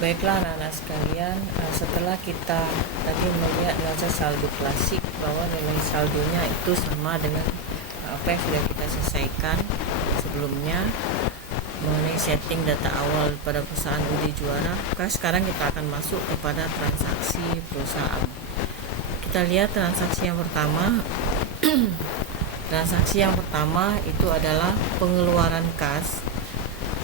Baiklah anak-anak sekalian, setelah kita tadi melihat neraca saldo klasik bahwa nilai saldonya itu sama dengan apa yang sudah kita selesaikan sebelumnya mengenai setting data awal pada perusahaan Budi Juara. Sekarang kita akan masuk kepada transaksi perusahaan. Kita lihat transaksi yang pertama. Transaksi yang pertama itu adalah pengeluaran kas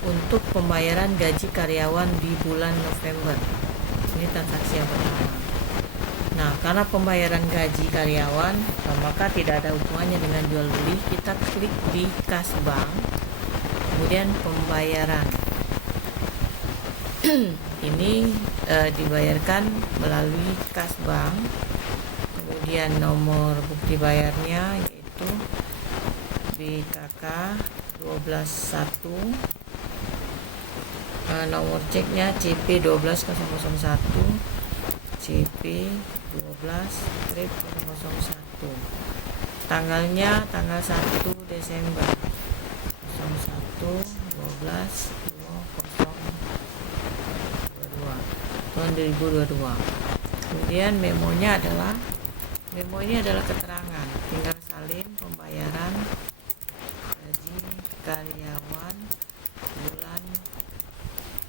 untuk pembayaran gaji karyawan di bulan November. Ini transaksi yang pertama. Nah, karena pembayaran gaji karyawan, maka tidak ada hubungannya dengan jual beli. Kita klik di kas bank, kemudian pembayaran. Ini dibayarkan melalui kas bank. Kemudian nomor bukti bayarnya yaitu BKK 121. Nomor ceknya CP 12001 CP 12/001. Tanggalnya tanggal 1 Desember tahun 2022. Kemudian memo ini adalah keterangan, tinggal salin pembayaran gaji karyawan bulan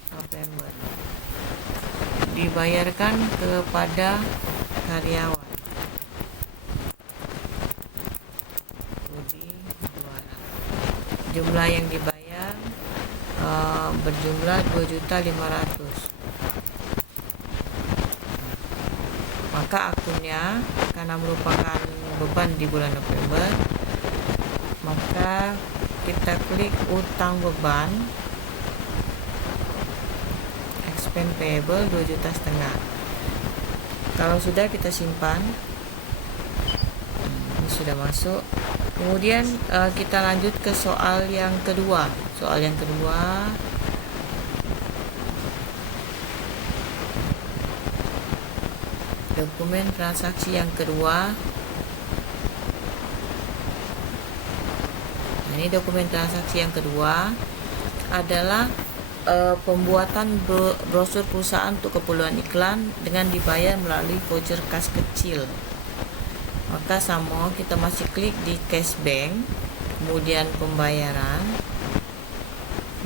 November, dibayarkan kepada karyawan Budi Juara. Jumlah yang dibayar berjumlah 2.500.000. Maka akunnya karena merupakan beban di bulan November, maka kita klik utang beban, expense payable 2,5 juta. Kalau sudah, kita simpan. Ini sudah masuk. Kemudian kita lanjut ke soal yang kedua. Dokumen transaksi yang kedua. Nah, ini dokumen transaksi yang kedua adalah pembuatan brosur perusahaan untuk keperluan iklan dengan dibayar melalui voucher kas kecil. Maka sama, kita masih klik di cash bank, kemudian pembayaran.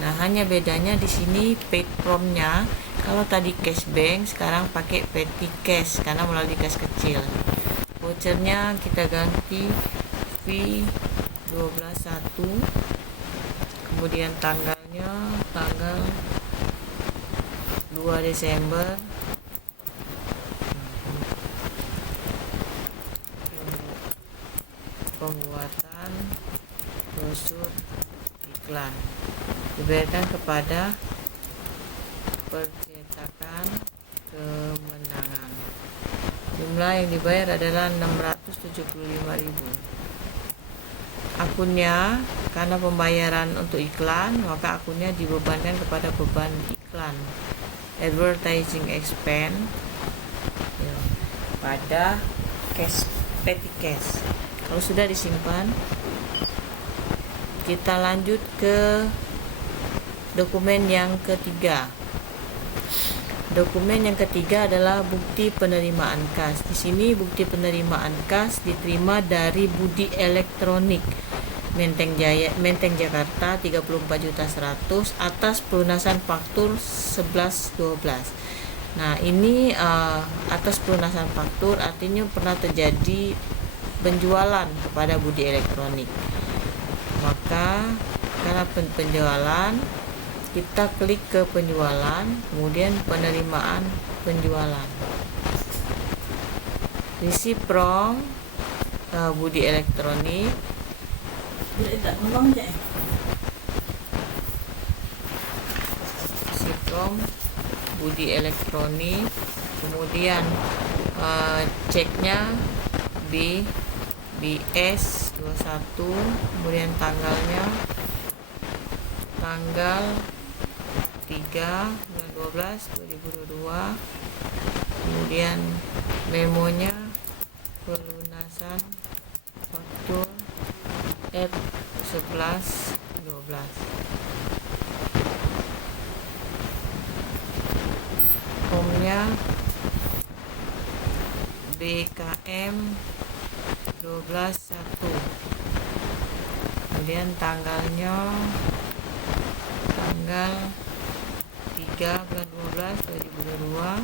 Nah, hanya bedanya di sini paid from-nya. Kalau tadi cash bank, sekarang pakai petty cash karena melalui kas kecil. Vouchernya kita ganti V12/1. Kemudian tanggalnya tanggal 2 Desember. Pembuatan brosur iklan dibayarkan kepada percetakan Kemenangan. Jumlah yang dibayar adalah 675.000. Akunnya, karena pembayaran untuk iklan, maka akunnya dibebankan kepada beban iklan, advertising expense, pada cash, petty cash. Kalau sudah disimpan, kita lanjut ke dokumen yang ketiga. Dokumen yang ketiga adalah bukti penerimaan kas. Di sini bukti penerimaan kas diterima dari Budi Elektronik Menteng Jakarta 34.100.000 atas pelunasan faktur 11/12. Nah, ini atas pelunasan faktur artinya pernah terjadi penjualan kepada Budi Elektronik. Maka karena penjualan, kita klik ke penjualan, kemudian penerimaan penjualan. Receipt from Budi Elektronik. Receipt from Budi Elektronik. Kemudian ceknya BS 21, kemudian tanggalnya tanggal 3 bulan 12 2022. Kemudian memonya pelunasan faktur F11/12. tanggalnya BKM 12/1, kemudian tanggalnya tanggal 3 bulan 12 2022.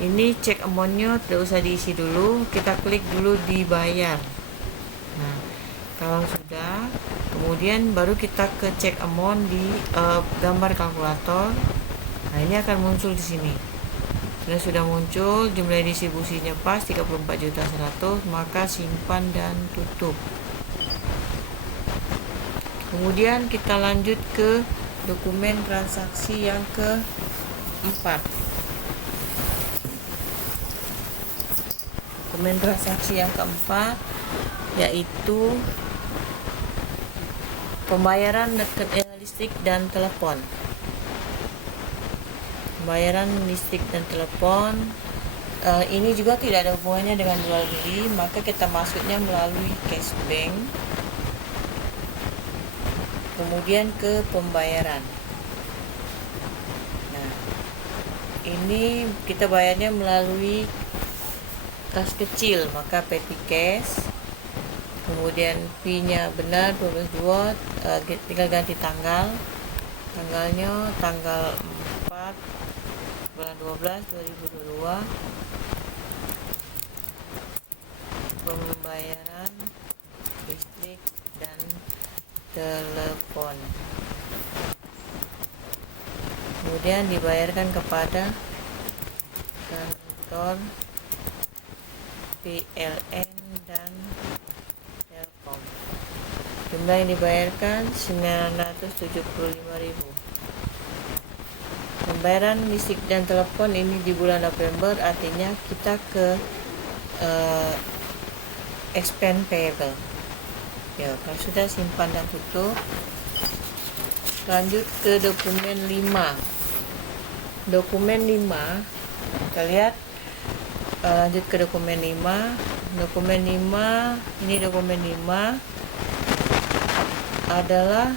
Ini cek amountnya tidak usah diisi dulu, kita klik dulu di bayar. Nah, kalau sudah, kemudian baru kita ke cek amount di gambar kalkulator. Nah, ini akan muncul di sini. Sudah muncul, jumlah distribusinya pas 34.100.000, maka simpan dan tutup. Kemudian kita lanjut ke dokumen transaksi yang keempat. Dokumen transaksi yang keempat yaitu pembayaran listrik dan telepon. Pembayaran listrik dan telepon ini juga tidak ada hubungannya dengan jual beli, maka kita masuknya melalui cashbank, kemudian ke pembayaran. Nah, ini kita bayarnya melalui kas kecil, maka petty cash, kemudian fee-nya benar 12 tinggal ganti tanggalnya tanggal 4 bulan 12 2022. Pembayaran listrik dan telepon, kemudian dibayarkan kepada kantor PLN dan Telkom. Jumlah yang dibayarkan 975.000. Pembayaran listrik dan telepon ini di bulan November, artinya kita ke expense payable. Ya, kalau sudah, simpan dan tutup. Lanjut ke dokumen 5. Dokumen 5, kita lihat. Lanjut ke dokumen 5. Dokumen 5, ini dokumen 5 adalah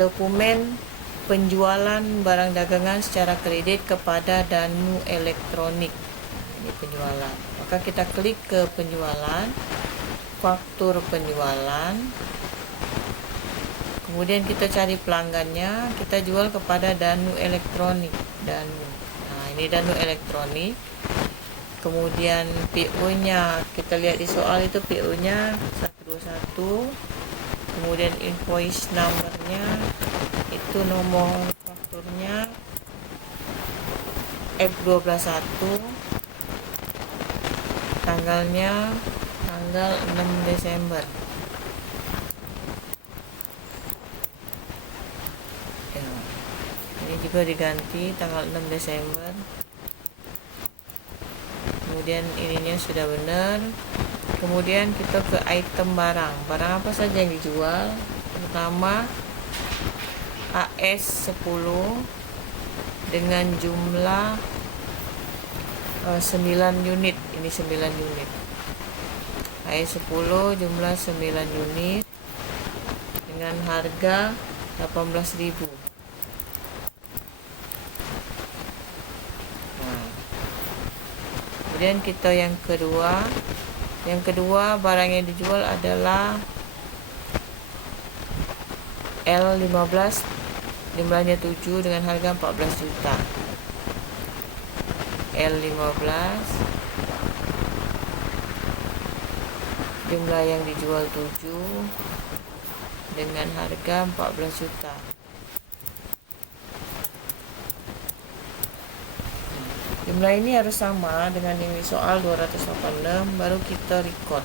dokumen penjualan barang dagangan secara kredit kepada Danu Elektronik. Ini penjualan. Maka kita klik ke penjualan, faktur penjualan. Kemudian kita cari pelanggannya, kita jual kepada Danu Elektronik. Nah, ini Danu Elektronik. Kemudian PO-nya, kita lihat di soal itu PO-nya 121. Kemudian invoice number-nya itu nomor fakturnya F121. Tanggalnya tanggal 6 Desember. Ya, ini juga diganti tanggal 6 Desember. Kemudian ininya sudah benar. Kemudian kita ke item barang apa saja yang dijual. Pertama AS10 dengan jumlah 9 unit. Ini 9 unit. AS10 jumlah 9 unit dengan harga 18.000. Kemudian kita yang kedua barang yang dijual adalah L15, jumlahnya 7 dengan harga 14 juta. L15, jumlah yang dijual 7 dengan harga 14 juta. Jumlah ini harus sama dengan yang di soal 286, baru kita record.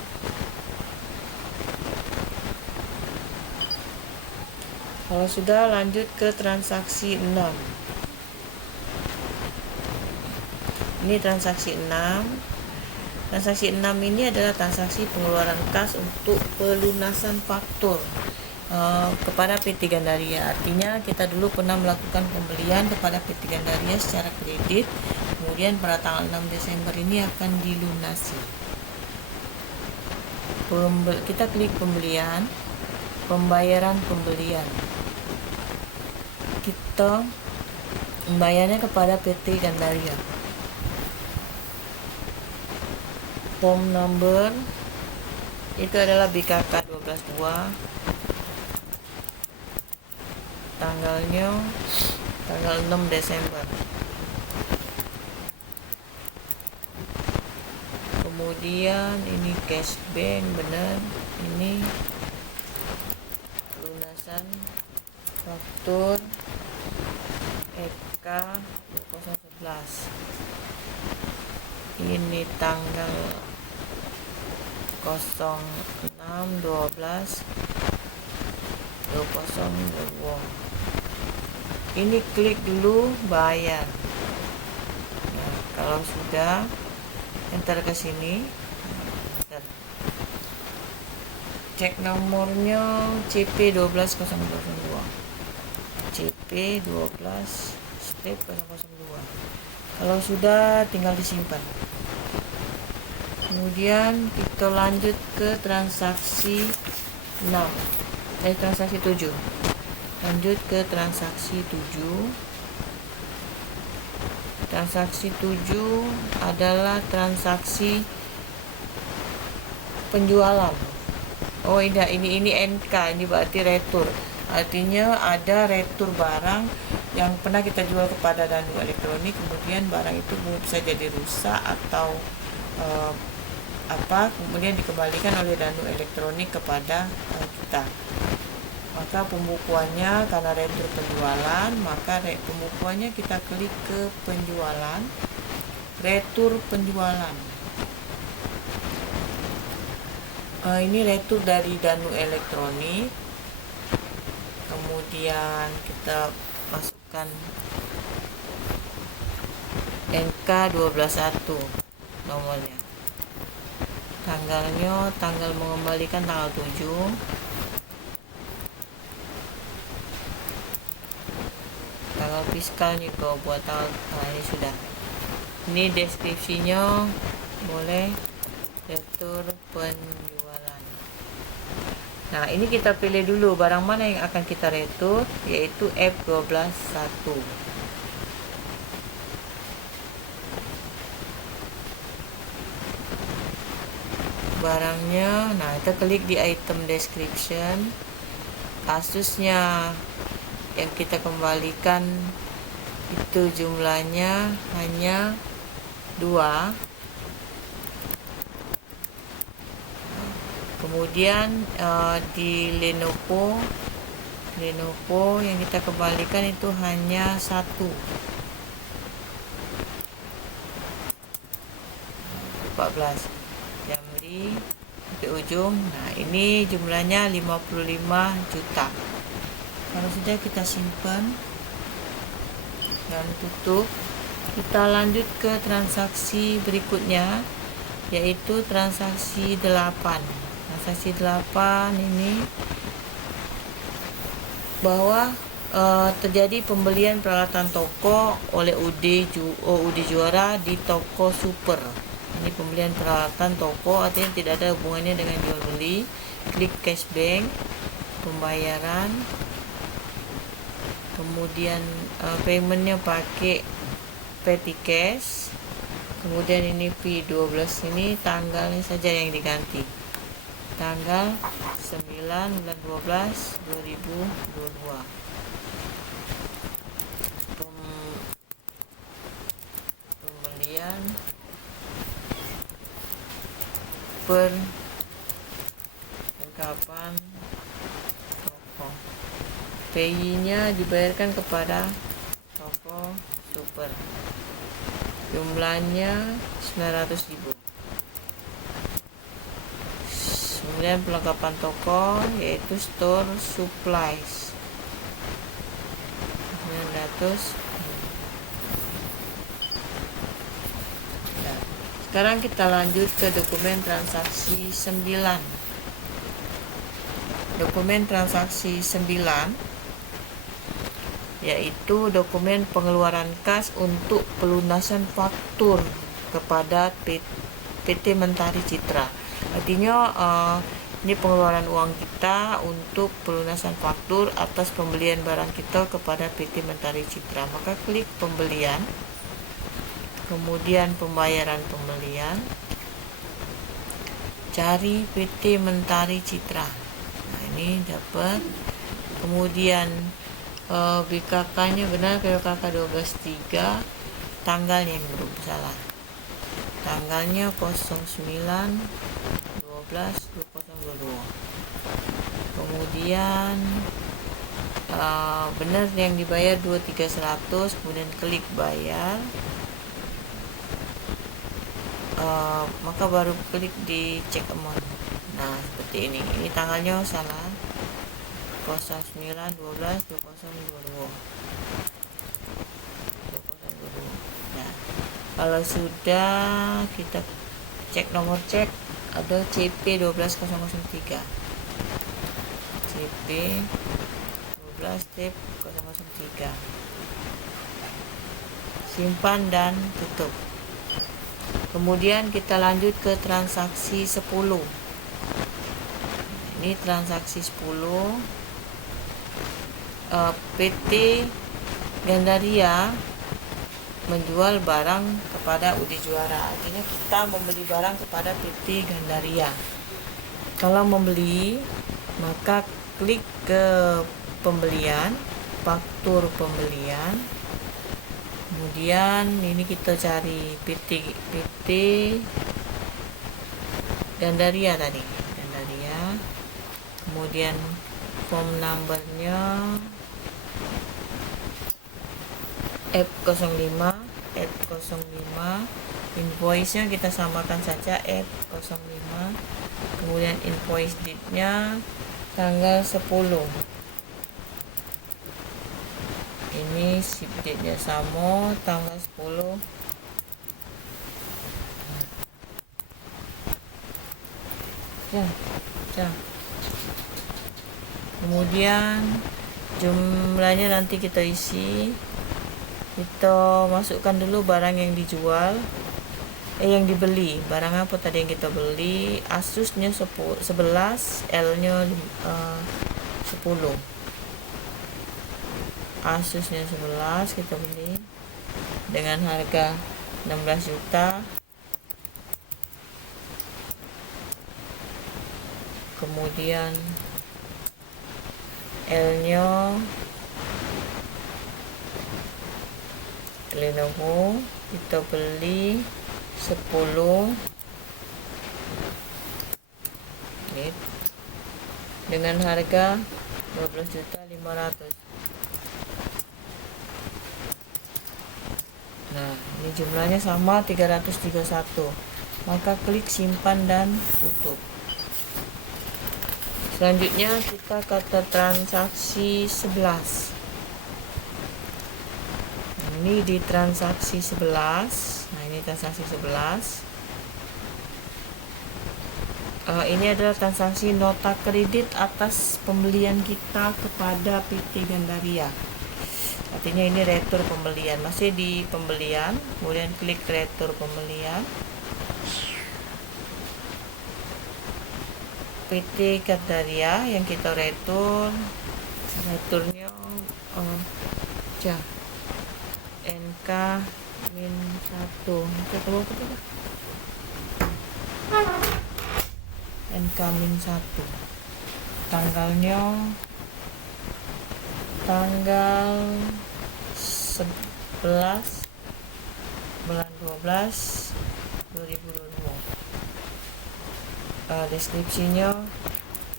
Kalau sudah, lanjut ke transaksi 6. Ini transaksi 6. Transaksi 6 ini adalah transaksi pengeluaran kas untuk pelunasan faktur kepada PT Gandaria. Artinya kita dulu pernah melakukan pembelian kepada PT Gandaria secara kredit, kemudian pada tanggal 6 Desember ini akan dilunasi. Kita klik pembelian, pembayaran pembelian. Kita Membayarnya kepada PT Gandaria. Form number itu adalah BKK 122. Tanggalnya tanggal 6 Desember. Kemudian ini cash bank, benar. Ini lunasan faktur EK 2011. Ini tanggal 06/12/2022. Ini klik dulu bayar. Nah, kalau sudah enter ke sini, cek nomornya CP12002. CP12/002. Kalau sudah tinggal disimpan. Kemudian kita lanjut ke transaksi 7. Lanjut ke transaksi 7. Transaksi 7 adalah transaksi penjualan. Oh, ini NK, ini berarti retur. Artinya ada retur barang yang pernah kita jual kepada Danu Elektronik, kemudian barang itu bisa jadi rusak atau kemudian dikembalikan oleh Danu Elektronik kepada kita. Maka pembukuannya, karena retur penjualan, maka pembukuannya kita klik ke penjualan, retur penjualan. Ini retur dari Danu Elektronik. Kemudian kita masukkan NK 121 nomornya. Tanggal mengembalikan tanggal 7. Tanggal fiskal juga buat tanggal ini sudah. Ini deskripsinya, boleh retur penjualan. Nah, ini kita pilih dulu barang mana yang akan kita retur, yaitu F121. Barangnya, nah kita klik di item description. Kasusnya yang kita kembalikan itu jumlahnya hanya 2. Kemudian di Lenovo yang kita kembalikan itu hanya 1. 14 Jamri di ujung. Nah, ini jumlahnya 55 juta. Kalau sudah, kita simpan dan tutup. Kita lanjut ke transaksi berikutnya, yaitu transaksi 8. Transaksi 8 ini bahwa terjadi pembelian peralatan toko oleh UD Juara di toko Super. Ini pembelian peralatan toko, artinya tidak ada hubungannya dengan jual beli. Klik cashbank, pembayaran, kemudian paymentnya pakai petty cash. Kemudian ini P12, ini tanggalnya saja yang diganti, tanggal 9/12/2022. Pembelian perlengkapan toko. PI-nya dibayarkan kepada toko Super. Jumlahnya 900.000. Kemudian perlengkapan toko, yaitu store supplies 900. Sekarang kita lanjut ke dokumen transaksi 9. Dokumen transaksi 9 yaitu dokumen pengeluaran kas untuk pelunasan faktur kepada PT Mentari Citra. Artinya Ini pengeluaran uang kita untuk pelunasan faktur atas pembelian barang kita kepada PT Mentari Citra. Maka klik pembelian, kemudian pembayaran pembelian, cari PT Mentari Citra. Nah, ini dapat. Kemudian BKK-nya benar, BKK 123, tanggalnya yang belum salah. Tanggalnya 09/12/2022. Kemudian benar yang dibayar 23.100, kemudian klik bayar. Maka baru klik di check amount. Nah, seperti ini. Ini tanggalnya salah. 09/12/2022. Nah, kalau sudah, kita cek nomor cek, ada CP 12003. CP 12/003. Simpan dan tutup. Kemudian kita lanjut ke transaksi 10. Ini transaksi 10. PT Gandaria menjual barang kepada Udi Juara. Artinya kita membeli barang kepada PT Gandaria. Kalau membeli, maka klik ke pembelian, faktur pembelian. Kemudian ini kita cari PT Gandaria tadi, Gandaria. Kemudian form numbernya F05, invoice-nya kita samakan saja F05. Kemudian invoice date-nya tanggal 10. Ini ship date-nya sama, tanggal 10. Kemudian jumlahnya nanti kita isi. Kita masukkan dulu barang yang dijual, yang dibeli. Barang apa tadi yang kita beli? Asusnya 11, L-nya 10. Asusnya 11 kita beli dengan harga 16 juta. Kemudian L-nya Lenovo kita beli 10 dengan harga 12.500.000. Nah, ini jumlahnya sama 331. Maka klik simpan dan tutup. Selanjutnya kita ke transaksi 11. Ini di transaksi 11. Nah, ini transaksi 11. Ini adalah transaksi nota kredit atas pembelian kita kepada PT Gandaria. Artinya ini retur pembelian, masih di pembelian. Kemudian klik retur pembelian. PT Gandaria yang kita returnya NK-1. NK-1. Tanggalnya tanggal 11 bulan 12 2022. Deskripsinya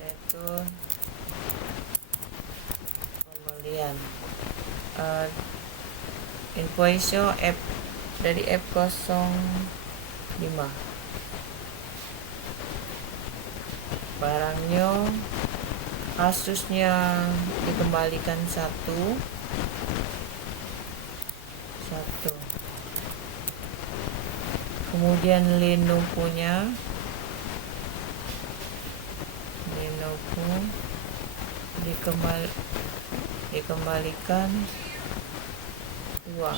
retur pembelian. Invoice-nya dari F05. Barangnya Asusnya dikembalikan satu. Kemudian Lenovo-nya dikembalikan 2.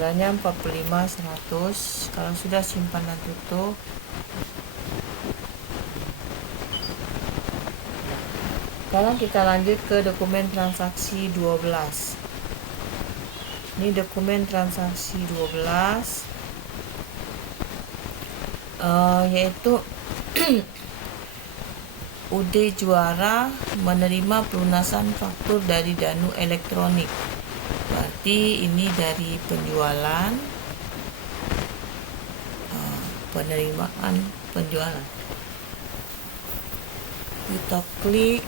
jumlahnya 45.100. Kalau sudah simpan dan tutup. Sekarang kita lanjut ke dokumen transaksi 12. Ini dokumen transaksi 12, yaitu UD Juara menerima pelunasan faktur dari Danu Elektronik. Berarti ini dari penjualan, penerimaan penjualan. Kita klik.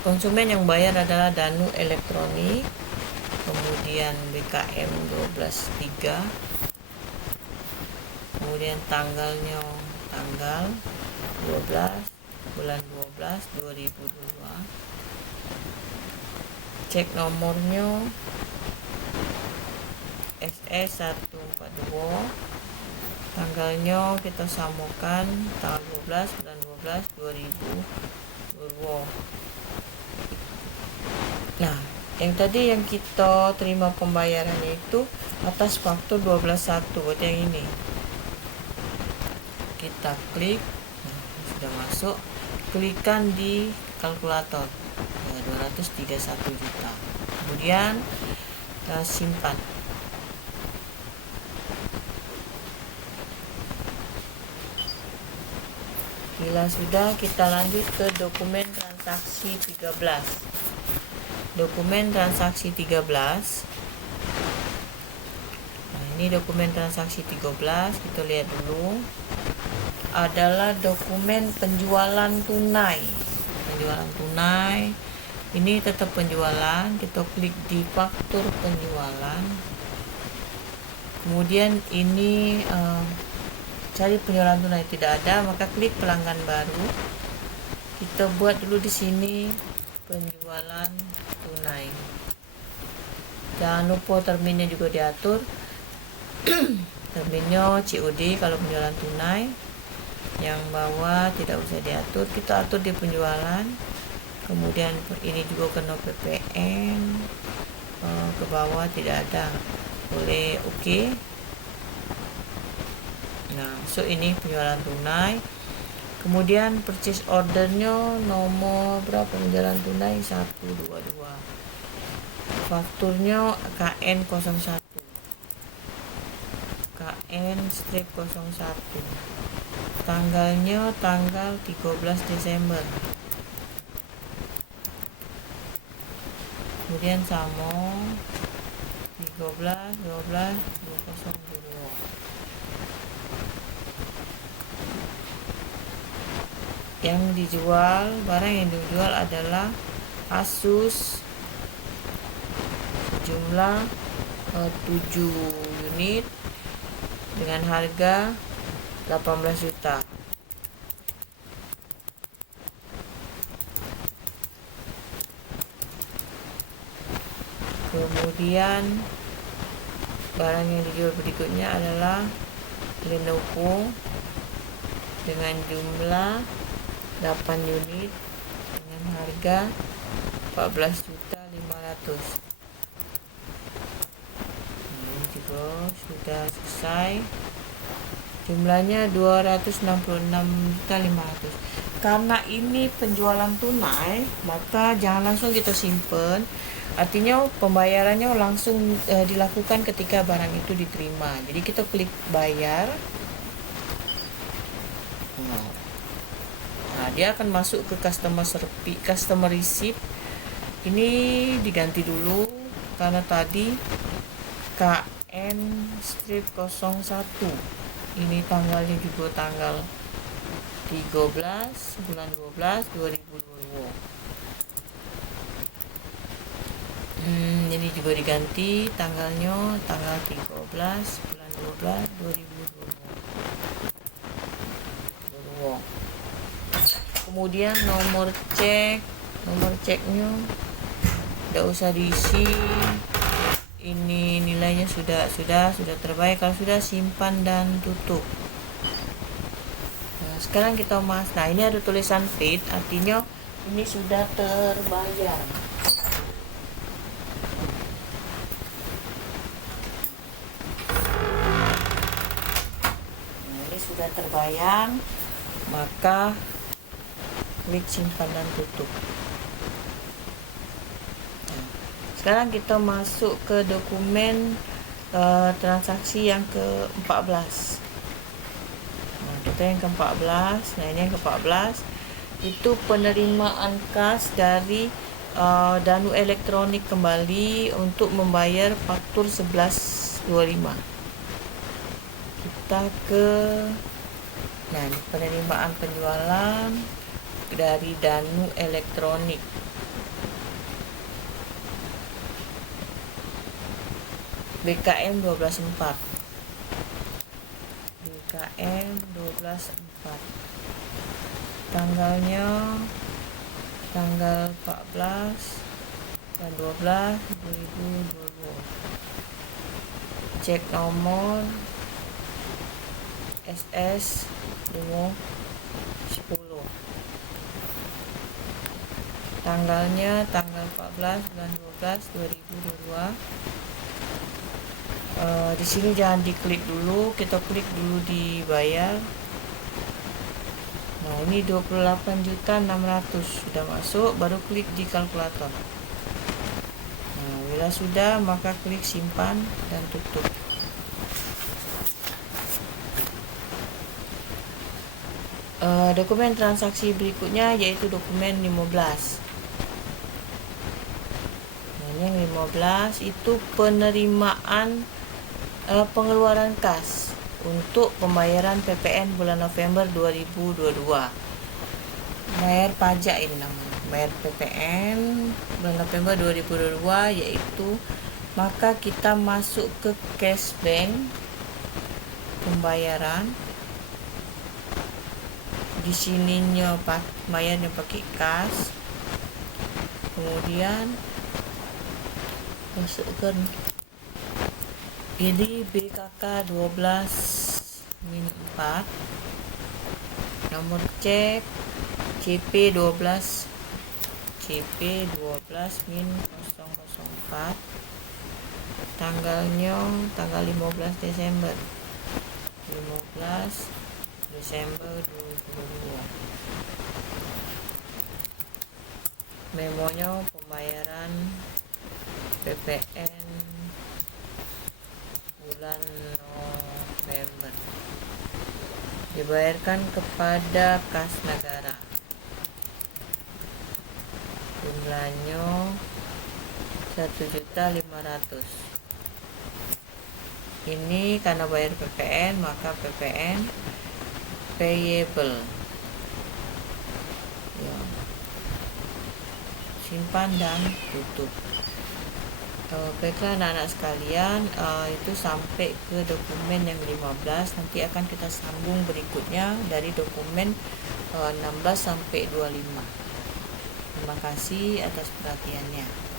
Konsumen yang bayar adalah Danu Elektronik, kemudian BKM 12.3, kemudian tanggalnya tanggal 12 bulan 12 2022. Cek nomornya SS142, tanggalnya kita samakan tanggal 12 bulan 12 2022. Nah, yang tadi yang kita terima pembayarannya itu atas faktur 12.1, buat yang ini. Kita klik, sudah masuk. Klikkan di kalkulator, 231 juta. Kemudian kita simpan. Bila sudah, kita lanjut ke dokumen transaksi 13. Dokumen transaksi 13. Nah, ini dokumen transaksi 13, kita lihat dulu. Adalah dokumen penjualan tunai. Penjualan tunai. Ini tetap penjualan, kita klik di faktur penjualan. Kemudian ini cari penjualan tunai, tidak ada, maka klik pelanggan baru. Kita buat dulu di sini penjualan tunai. Jangan lupa terminnya juga diatur. Terminnya COD kalau penjualan tunai. Yang bawah tidak usah diatur, kita atur di penjualan. Kemudian ini juga kena PPN. Ke bawah tidak ada, boleh oke. Nah, so ini penjualan tunai. Kemudian purchase ordernya nomor berapa penjualan tunai 122. Fakturnya KN01. KN-01. Tanggalnya tanggal 13 Desember. Kemudian sama 13 12 2022. Yang dijual, barang yang dijual adalah Asus sejumlah 7 unit dengan harga 18 juta. Kemudian barang yang dijual berikutnya adalah Lenovo dengan jumlah 8 unit dengan harga 14.500.000. Ini juga sudah selesai. Jumlahnya 266.500.000. Karena ini penjualan tunai, maka jangan langsung kita simpen. Artinya pembayarannya langsung dilakukan ketika barang itu diterima. Jadi kita klik bayar. Nah, dia akan masuk ke customer receipt. Ini diganti dulu karena tadi KN-01. Ini tanggalnya juga tanggal 13 bulan 12 2022. Ini juga diganti tanggalnya tanggal 13 bulan 12 2022. Kemudian nomor ceknya tidak usah diisi. Ini nilainya sudah terbaik. Kalau sudah, simpan dan tutup. Nah, sekarang kita nah ini ada tulisan paid, artinya ini sudah terbayar. sudah terbayar, maka klik simpan dan tutup. Sekarang kita masuk ke dokumen transaksi yang ke-14. Kita yang ke-14. Nah, ini yang ke-14 itu penerimaan kas dari Danu Elektronik kembali untuk membayar faktur 11.25. Kita ke ini penerimaan penjualan dari Danu Elektronik. BKM 12.4. BKM 12.4. Tanggalnya tanggal 14 dan 12 2022. Cek nomor SS 510. Tanggalnya tanggal 14 bulan 12 2022. Di sini jangan diklik dulu, kita klik dulu di bayar. Nah, ini 28.600 sudah masuk, baru klik di kalkulator. Nah, bila sudah, maka klik simpan dan tutup. Dokumen transaksi berikutnya yaitu dokumen 15. Nah, ini yang 15 itu penerimaan pengeluaran kas untuk pembayaran PPN bulan November 2022. Bayar pajak ini namanya. Bayar PPN bulan November 2022 yaitu maka kita masuk ke cash bank pembayaran. Di sininya bayarnya pakai kas. Kemudian masukkan ini BKK 12-4, nomor cek CP 12 CP12-004, tanggalnya tanggal 15 Desember 2022. Memonya pembayaran PPN bulan November dibayarkan kepada kas negara, jumlahnya 1.500.000. Ini karena bayar PPN maka PPN payable ya. Simpan dan tutup. Baiklah anak-anak sekalian, itu sampai ke dokumen yang 15. Nanti akan kita sambung berikutnya dari dokumen 16 sampai 25. Terima kasih atas perhatiannya.